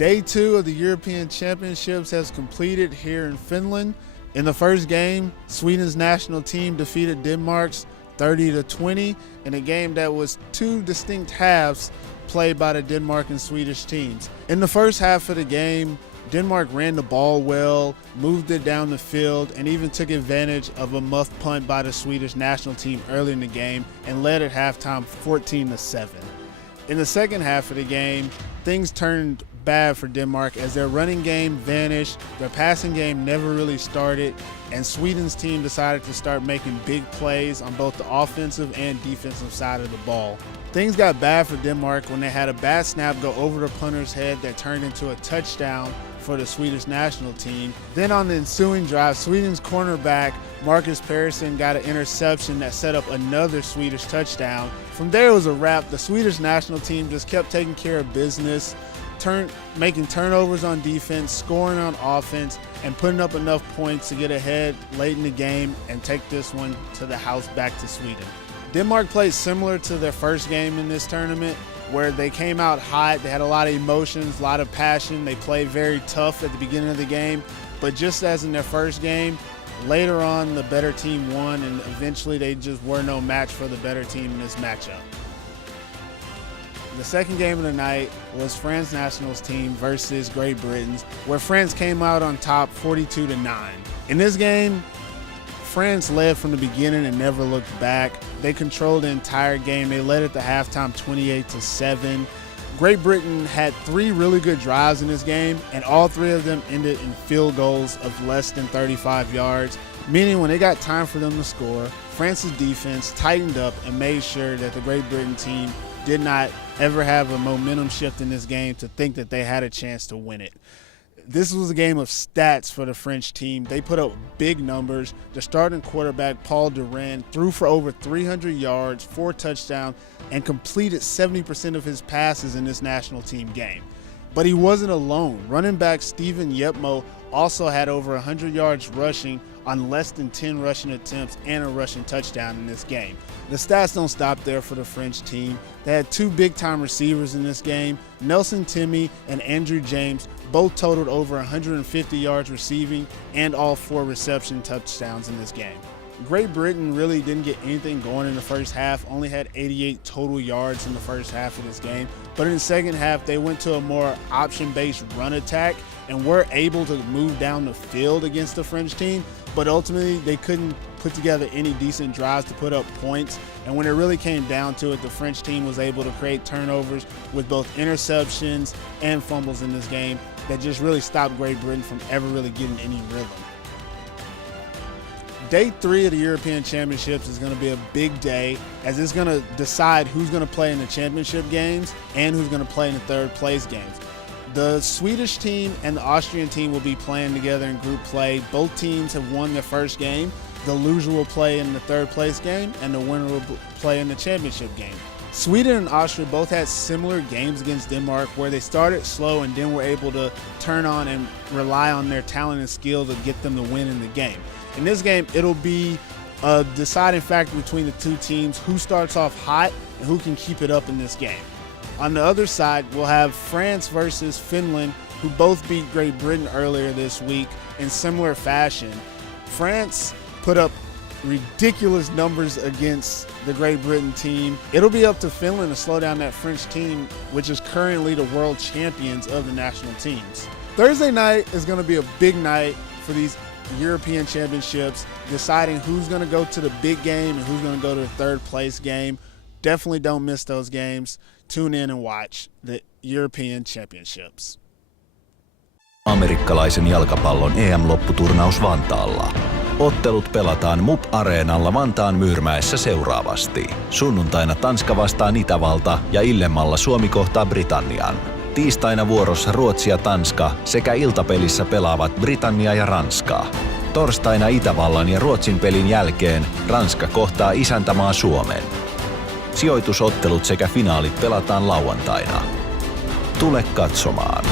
Day 2 of the European Championships has completed here in Finland. In the first game, Sweden's national team defeated Denmark's 30-20 in a game that was two distinct halves played by the Denmark and Swedish teams. In the first half of the game, Denmark ran the ball well, moved it down the field, and even took advantage of a muff punt by the Swedish national team early in the game and led at halftime 14-7. In the second half of the game, things turned bad for Denmark as their running game vanished, their passing game never really started, and Sweden's team decided to start making big plays on both the offensive and defensive side of the ball. Things got bad for Denmark when they had a bad snap go over the punter's head that turned into a touchdown for the Swedish national team. Then on the ensuing drive, Sweden's cornerback Marcus Persson got an interception that set up another Swedish touchdown. From there it was a wrap. The Swedish national team just kept taking care of business, making turnovers on defense, scoring on offense, and putting up enough points to get ahead late in the game and take this one to the house back to Sweden. Denmark played similar to their first game in this tournament, where they came out hot. They had a lot of emotions, a lot of passion. They played very tough at the beginning of the game, but just as in their first game, later on the better team won, and eventually they just were no match for the better team in this matchup. The second game of the night was France nationals team versus Great Britain's, where France came out on top 42-9. In this game, France led from the beginning and never looked back. They controlled the entire game. They led at the halftime 28-7. Great Britain had three really good drives in this game, and all three of them ended in field goals of less than 35 yards, meaning when they got time for them to score, France's defense tightened up and made sure that the Great Britain team did not ever have a momentum shift in this game to think that they had a chance to win it. This was a game of stats for the French team. They put up big numbers. The starting quarterback, Paul Durand, threw for over 300 yards, 4 touchdowns, and completed 70% of his passes in this national team game. But he wasn't alone. Running back Steven Yepmo also had over 100 yards rushing on less than 10 rushing attempts and a rushing touchdown in this game. The stats don't stop there for the French team. They had two big-time receivers in this game. Nelson Timmy and Andrew James both totaled over 150 yards receiving and all 4 reception touchdowns in this game. Great Britain really didn't get anything going in the first half, only had 88 total yards in the first half of this game. But in the second half, they went to a more option-based run attack and were able to move down the field against the French team, but ultimately they couldn't put together any decent drives to put up points. And when it really came down to it, the French team was able to create turnovers with both interceptions and fumbles in this game that just really stopped Great Britain from ever really getting any rhythm. Day 3 of the European Championships is going to be a big day, as it's going to decide who's going to play in the championship games and who's going to play in the third place games. The Swedish team and the Austrian team will be playing together in group play. Both teams have won their first game. The loser will play in the third place game, and the winner will play in the championship game. Sweden and Austria both had similar games against Denmark, where they started slow and then were able to turn on and rely on their talent and skill to get them to win in the game. In this game, it'll be a deciding factor between the two teams, who starts off hot and who can keep it up in this game. On the other side, we'll have France versus Finland, who both beat Great Britain earlier this week in similar fashion. France put up ridiculous numbers against the Great Britain team. It'll be up to Finland to slow down that French team, which is currently the world champions of the national teams. Thursday night is going to be a big night for these European Championships, deciding who's going to go to the big game and who's going to go to the third place game. Definitely don't miss those games. Tune in and watch the European Championships. Amerikkalaisen jalkapallon EM-lopputurnaus Vantaalla. Ottelut pelataan MUP-areenalla Vantaan Myyrmäessä seuraavasti. Sunnuntaina Tanska vastaan Itävalta ja illemmalla Suomi kohtaa Britannian. Tiistaina vuorossa Ruotsi ja Tanska sekä iltapelissä pelaavat Britannia ja Ranska. Torstaina Itävallan ja Ruotsin pelin jälkeen Ranska kohtaa isäntämaa Suomen. Sijoitusottelut sekä finaalit pelataan lauantaina. Tule katsomaan.